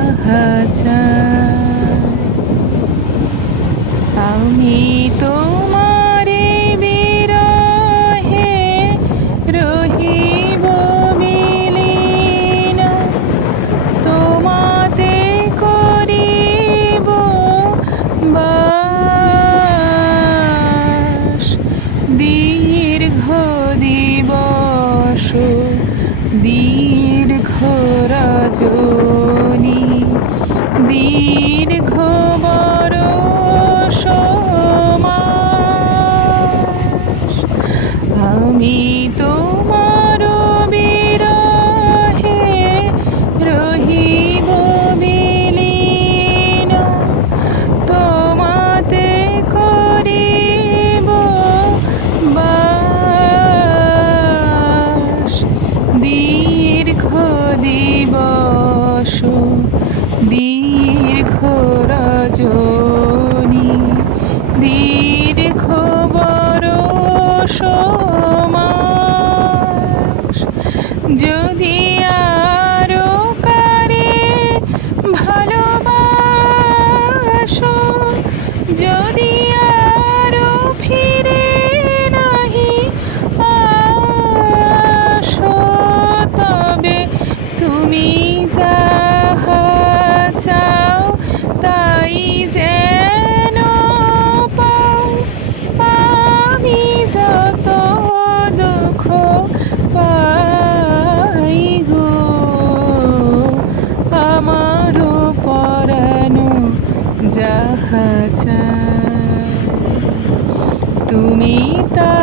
যাহা চাই। আমি তোমারে বিরহে রহিব বিলীন, তোমাতে করিব বাস। দীর্ঘ দিবস দীর্ঘ রজনী, দীর্ঘ বরষ মাস। আমি তোমার বিরহে রহিব বিলীন, তোমাতে করিব বাস। দীর্ঘ দিবস দীর্ঘ রজনী, দীর্ঘ বরষ মাস। যদি আরো কারে ভালোবাসো, যদি আরো ফিরে নাহি আসো, তবে তুমি যাহা চাও তাই যেন পাও। আমি যত দুঃখ পাই গো, আমারও পরানো যাহা চাই, তুমি তা